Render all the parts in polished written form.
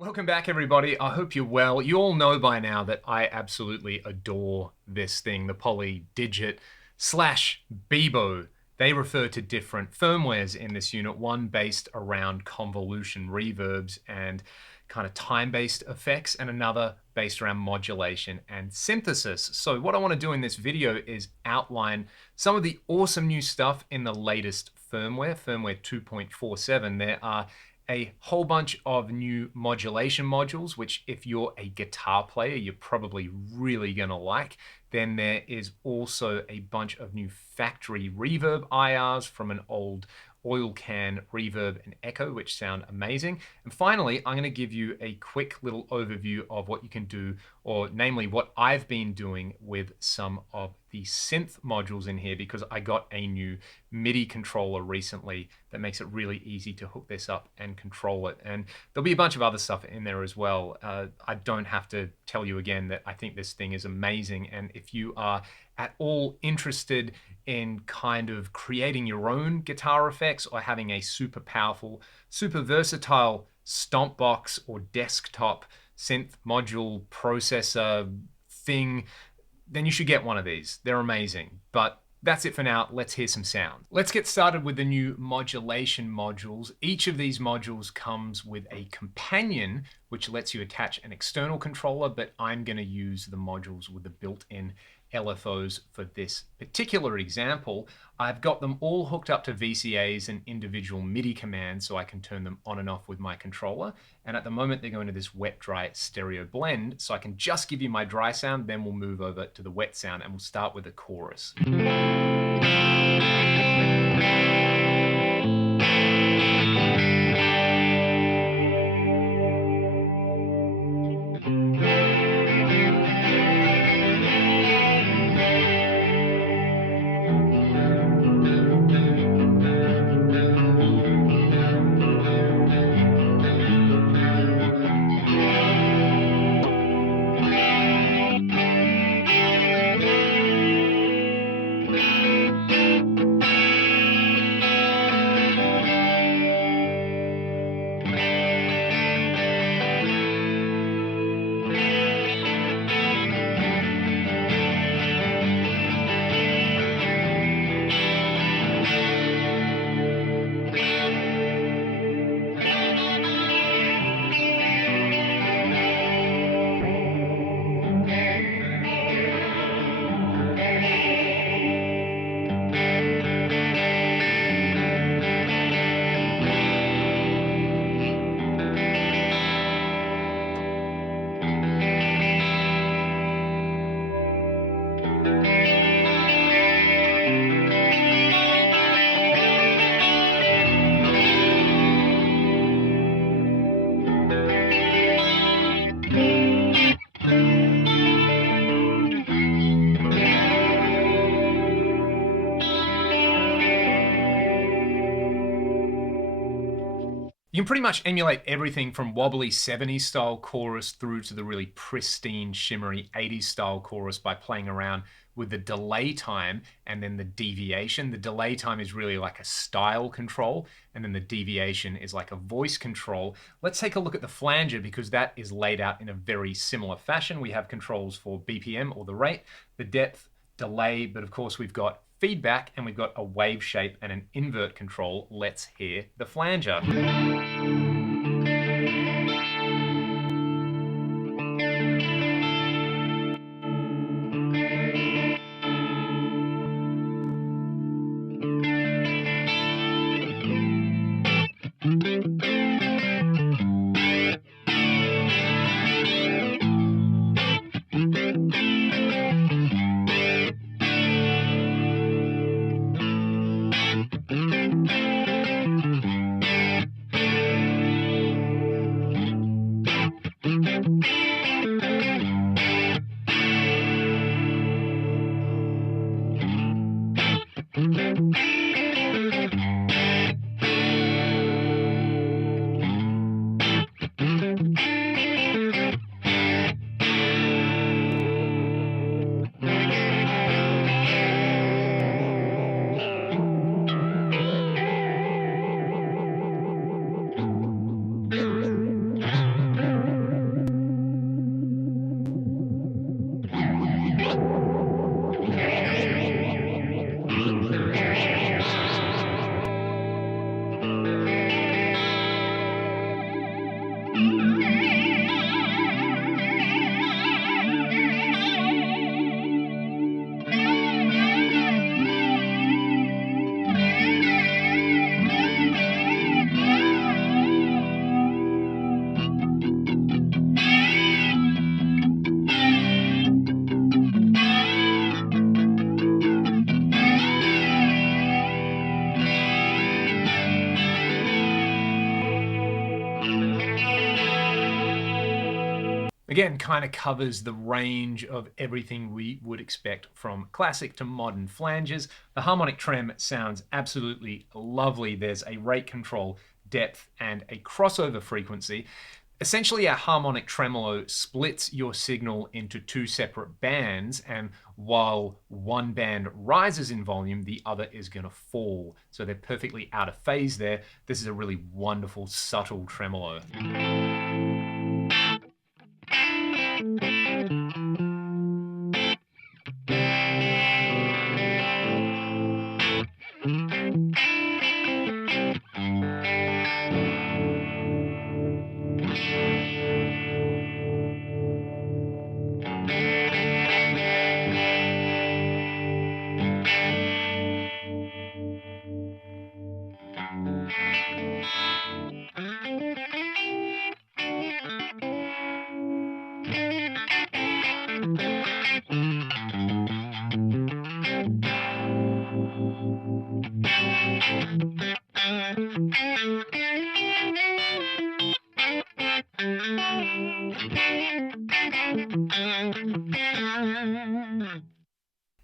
Welcome back, everybody. I hope you're well. You all know by now that I absolutely adore this thing, the Poly Digit slash Beebo. They refer to different firmwares in this unit, one based around convolution reverbs and kind of time-based effects, and another based around modulation and synthesis. So what I want to do in this video is outline some of the awesome new stuff in the latest firmware 2.47. There are a whole bunch of new modulation modules, which if you're a guitar player, you're probably really gonna like. Then there is also a bunch of new factory reverb IRs from an old oil can reverb and echo, which sound amazing. And finally, I'm gonna give you a quick little overview of what you can do, or namely what I've been doing with some of the synth modules in here, because I got a new MIDI controller recently that makes it really easy to hook this up and control it. And there'll be a bunch of other stuff in there as well. I don't have to tell you again that I think this thing is amazing. And if you are at all interested in kind of creating your own guitar effects or having a super powerful, super versatile stomp box or desktop synth module processor thing, then you should get one of these. They're amazing. But that's it for now. Let's hear some sound. Let's get started with the new modulation modules. Each of these modules comes with a companion, which lets you attach an external controller, but I'm going to use the modules with the built-in LFOs for this particular example. I've got them all hooked up to VCAs and individual MIDI commands so I can turn them on and off with my controller. And at the moment they're going to this wet-dry stereo blend, so I can just give you my dry sound, then we'll move over to the wet sound and we'll start with the chorus. You can pretty much emulate everything from wobbly 70s style chorus through to the really pristine, shimmery 80s style chorus by playing around with the delay time and then the deviation. The delay time is really like a style control, and then the deviation is like a voice control. Let's take a look at the flanger, because that is laid out in a very similar fashion. We have controls for BPM, or the rate, the depth, delay, but of course we've got feedback and we've got a wave shape and an invert control. Let's hear the flanger. again, kind of covers the range of everything we would expect from classic to modern flanges. The harmonic trem sounds absolutely lovely. There's a rate control, depth, and a crossover frequency. Essentially, a harmonic tremolo splits your signal into two separate bands, and while one band rises in volume, the other is going to fall. So they're perfectly out of phase there. This is a really wonderful, subtle tremolo.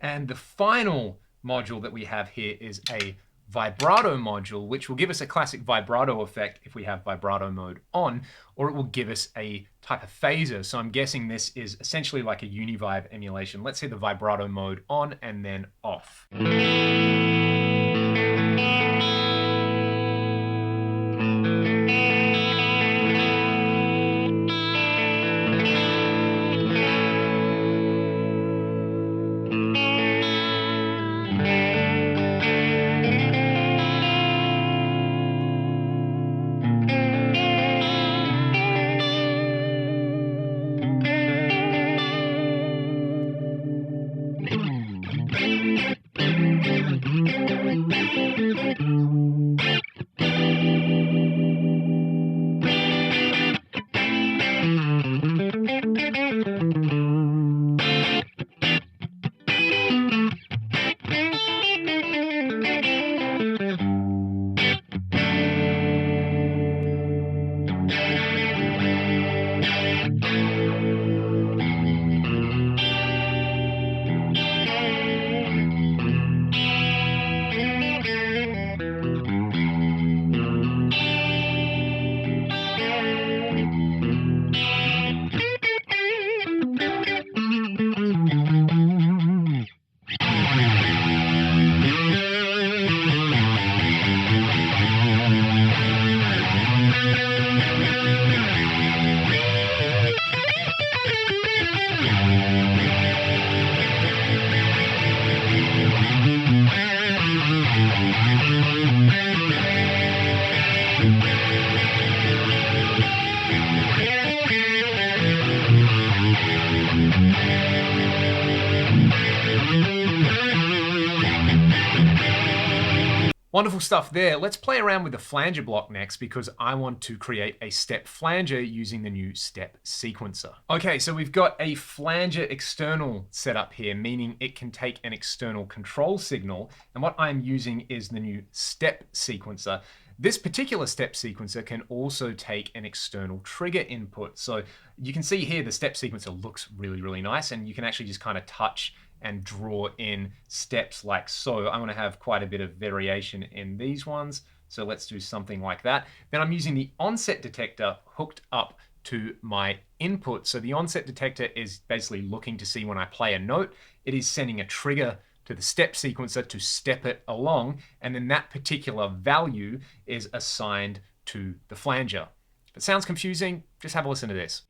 And the final module that we have here is a vibrato module, which will give us a classic vibrato effect if we have vibrato mode on, or it will give us a type of phaser. So I'm guessing this is essentially like a Univibe emulation. Let's say the vibrato mode on and then off. Wonderful stuff there. Let's play around with the flanger block next because I want to create a step flanger using the new step sequencer. Okay, so we've got a flanger external set up here, meaning it can take an external control signal. And what I'm using is the new step sequencer. This particular step sequencer can also take an external trigger input. So you can see here the step sequencer looks really, really nice, and you can actually just kind of touch and draw in steps like so. I want to have quite a bit of variation in these ones. So let's do something like that. Then I'm using the onset detector hooked up to my input. So the onset detector is basically looking to see when I play a note, it is sending a trigger to the step sequencer to step it along. And then that particular value is assigned to the flanger. If it sounds confusing, just have a listen to this.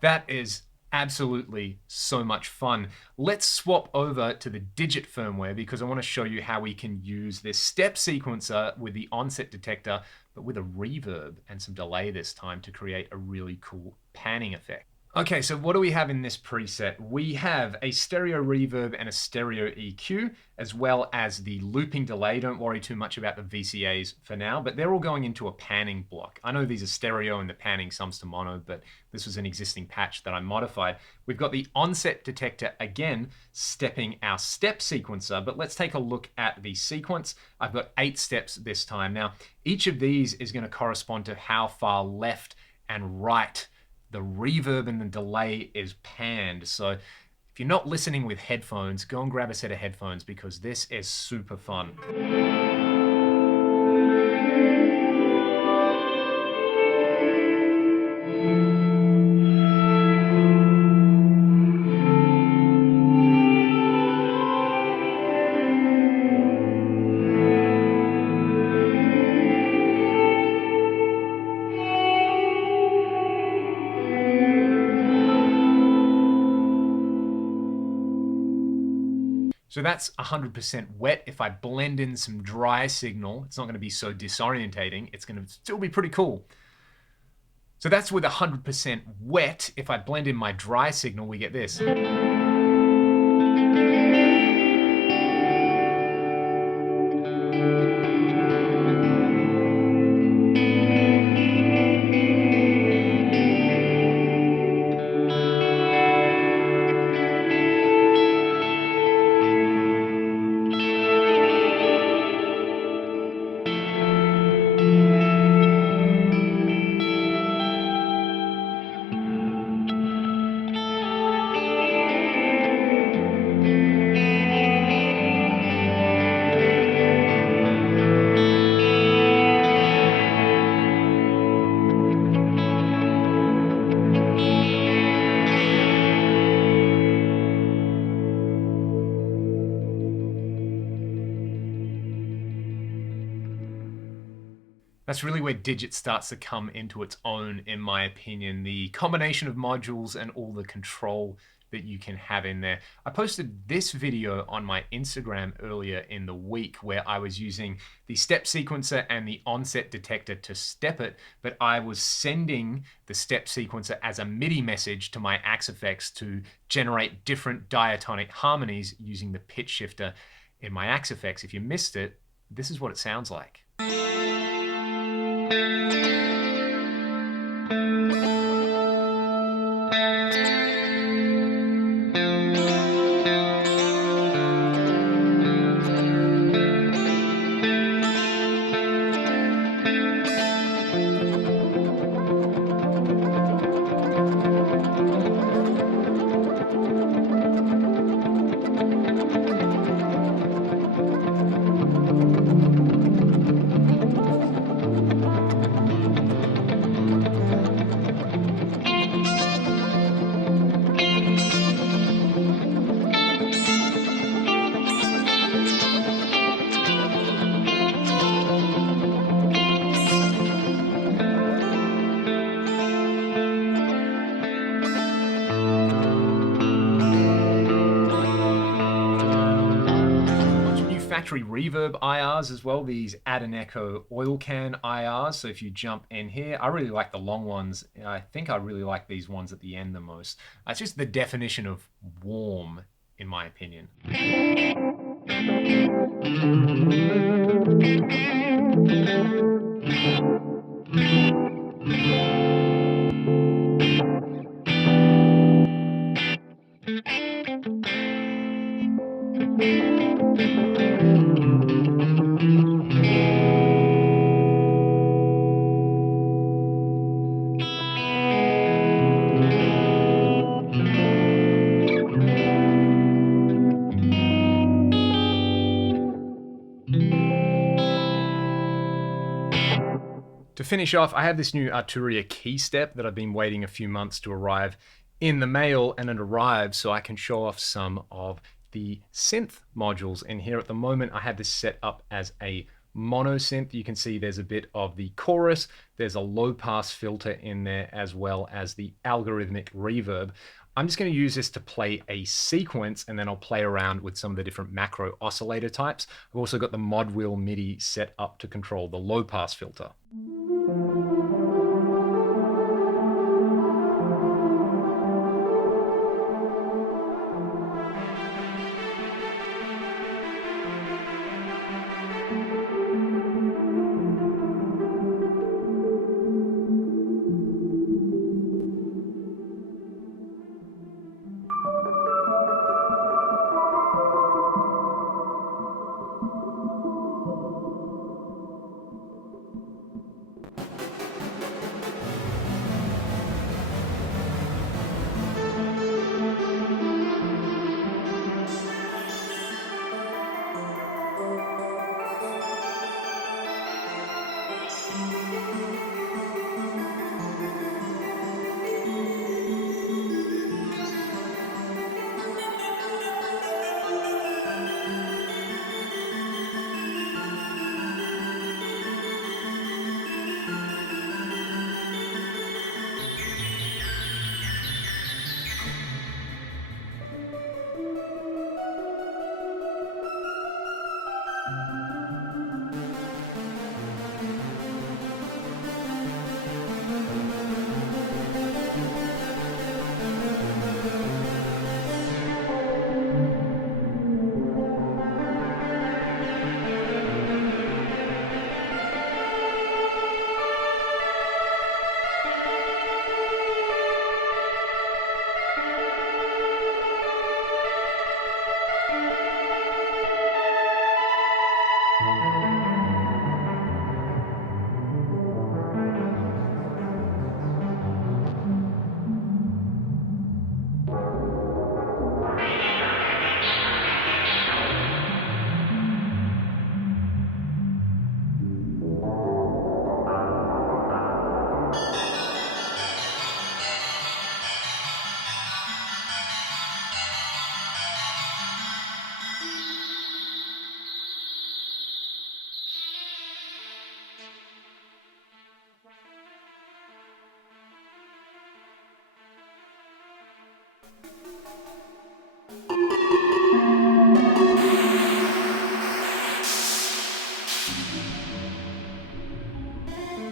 That is absolutely so much fun. Let's swap over to the Digit firmware because I want to show you how we can use this step sequencer with the onset detector, but with a reverb and some delay this time to create a really cool panning effect. Okay, so what do we have in this preset? We have a stereo reverb and a stereo EQ, as well as the looping delay. Don't worry too much about the VCAs for now, but they're all going into a panning block. I know these are stereo and the panning sums to mono, but this was an existing patch that I modified. We've got the onset detector again, stepping our step sequencer, but let's take a look at the sequence. I've got 8 steps this time. Now, each of these is going to correspond to how far left and right the reverb and the delay is panned. So if you're not listening with headphones, go and grab a set of headphones because this is super fun. So that's 100% wet. If I blend in some dry signal, it's not going to be so disorientating. It's going to still be pretty cool. So that's with 100% wet. If I blend in my dry signal, we get this. That's really where Digit starts to come into its own, in my opinion. The combination of modules and all the control that you can have in there. I posted this video on my Instagram earlier in the week where I was using the step sequencer and the onset detector to step it, but I was sending the step sequencer as a MIDI message to my Axe-Fx to generate different diatonic harmonies using the pitch shifter in my Axe-Fx. If you missed it, this is what it sounds like. Factory reverb IRs as well, these Add an Echo oil can IRs. So if you jump in here, I really like the long ones. I think I really like these ones at the end the most. It's just the definition of warm, in my opinion. To finish off, I have this new Arturia key step that I've been waiting a few months to arrive in the mail, and it arrived so I can show off some of the synth modules in here. At the moment, I have this set up as a mono synth. You can see there's a bit of the chorus, there's a low pass filter in there, as well as the algorithmic reverb. I'm just going to use this to play a sequence, and then I'll play around with some of the different macro oscillator types. I've also got the Wheel MIDI set up to control the low pass filter.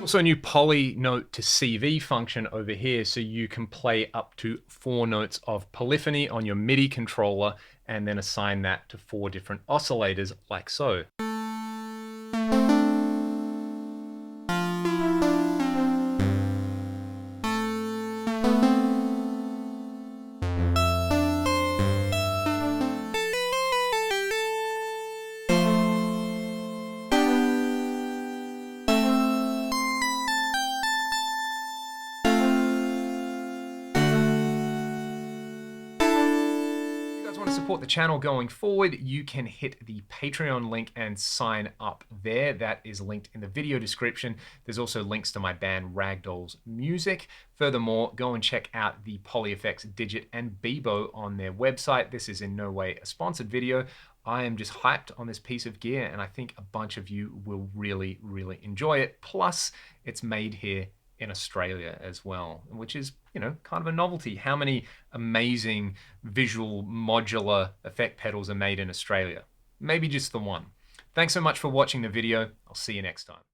Also a new poly note to CV function over here, so you can play up to 4 notes of polyphony on your MIDI controller and then assign that to 4 different oscillators like so. Want to support the channel going forward, you can hit the Patreon link and sign up there. That is linked in the video description. There's also links to my band Ragdoll's music. Furthermore, go and check out the PolyFX Digit and Beebo on their website. This is in no way a sponsored video. I am just hyped on this piece of gear, and I think a bunch of you will really, really enjoy it. Plus, it's made here in Australia as well, which is, you know, kind of a novelty. How many amazing visual modular effect pedals are made in Australia? Maybe just the one. Thanks so much for watching the video. I'll see you next time.